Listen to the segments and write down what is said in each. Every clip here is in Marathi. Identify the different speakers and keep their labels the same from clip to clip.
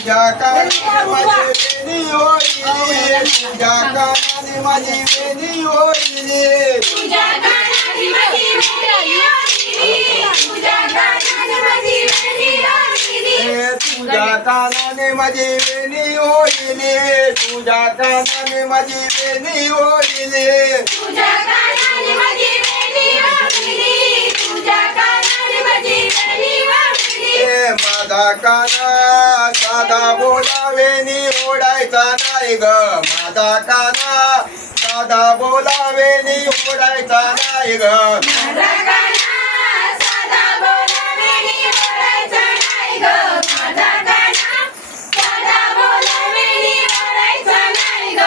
Speaker 1: तुझ्या कानाने माझी वेणी ओढली तुझ्या कानाने माझी वेणी ओढली
Speaker 2: तुझ्या कानाने माझी वेणी ओढली. तुझ्या कानाने माझी वेणी
Speaker 1: तुझ्या कानाने माझी वेणी तुझ्या कानाने माझी वेणी काना साधा बोलावेनी ओढायचा नाही ग माझा काना साधा बोलावेनी ओढायचा नाही ग.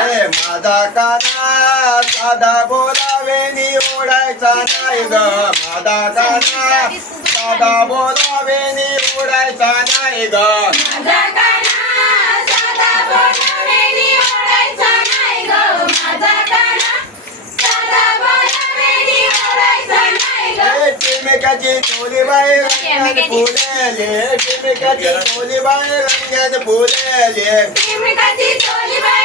Speaker 2: नाही माझा काना साधा
Speaker 1: साधा बोलावेनी ओढायचा नाही ग. माझा काना साधा
Speaker 2: बोला वेणी ओढायचा नाही ग.
Speaker 1: चिमकाची चोली बाई रंगात फुलेले. चिमकाची चोली बाई रंगात फुलेले.
Speaker 2: चिमकाची चोली बाई रंगाला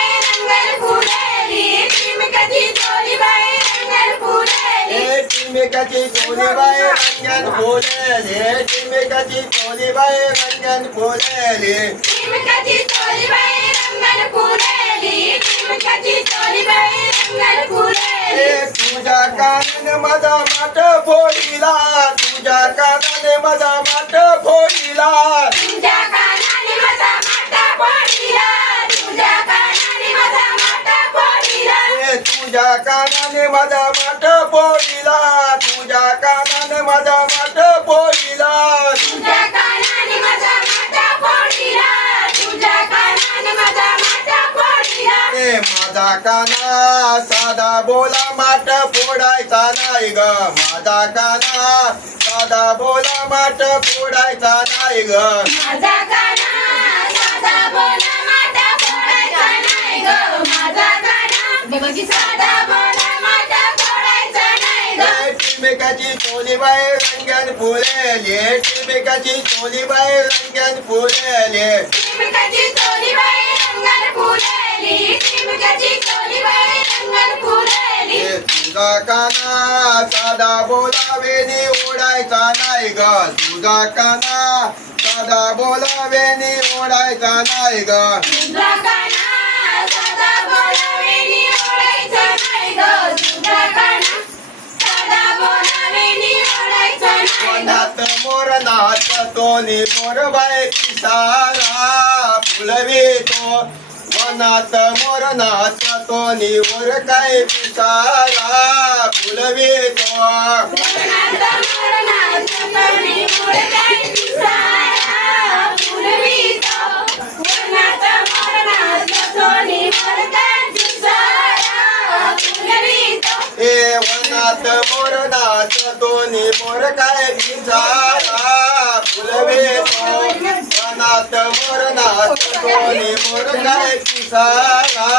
Speaker 2: फुलेली. चिमकाची चोली बाई रंगाला फुलेली.
Speaker 1: ए चिमकाची चोली बाई रंगात फुलेले चिमकाची चोली बाई रंगात फुलेले
Speaker 2: चिमकाची चोली बाई रंगाला फुलेली. चिमकाची चोली बाई रंगाला फुलेली.
Speaker 1: तुझ्या कानाने माझा माट फोडीला तुझ्या कानाने माझा माट फोडीला
Speaker 2: तुझ्या कानाने माझा माट फोडीला तुझ्या कानाने माझा
Speaker 1: तुझ्या कानाने माझा माटा फोडीला. तुझ्या कानाने माझा माटा फोडीला. ए माझा काना साधा बोला माट फोडायचा नाही ग माझा काना साधा बोला माट फोडायचा नाही ग
Speaker 2: माझा काना साधा बोला माटा फोडायचा नाही ग.
Speaker 1: ए चिमेकाची चोली बाई रंग्यान फुलेली चोली बाई रंग्यान फुलेली
Speaker 2: चिमकाची चोली बाई रंगाला फुलेली. चिमकाची चोली फुलेली.
Speaker 1: ए तुझा काना साधा बोलावेनी ओढायचा नाही ग तुझा काना साधा बोलावेनी ओढायचा नाही ग
Speaker 2: तुझा काना मनात ग. तुझा काना साधा बोला वेणी ओढायचा नाही ग.
Speaker 1: वनात मोर नाचतो नि मोर बाई सारा फुलवितो वनात मोर नाचतो नि वर काय पिसारा फुलवितो. वनात मोर नाचतो नि मोर काय पिसारा फुलवितो वनात मोर नाचतो नि मोर काय पिसारा